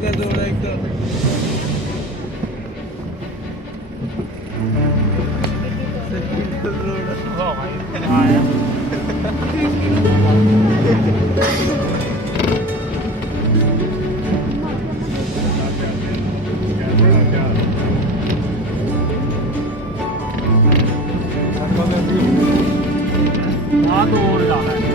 single road ਇੱਕ single road ਹੋ ਭਾਈ ਆਇਆ ਆ ਦੋ ਹੋਰ ਜਾਣਾ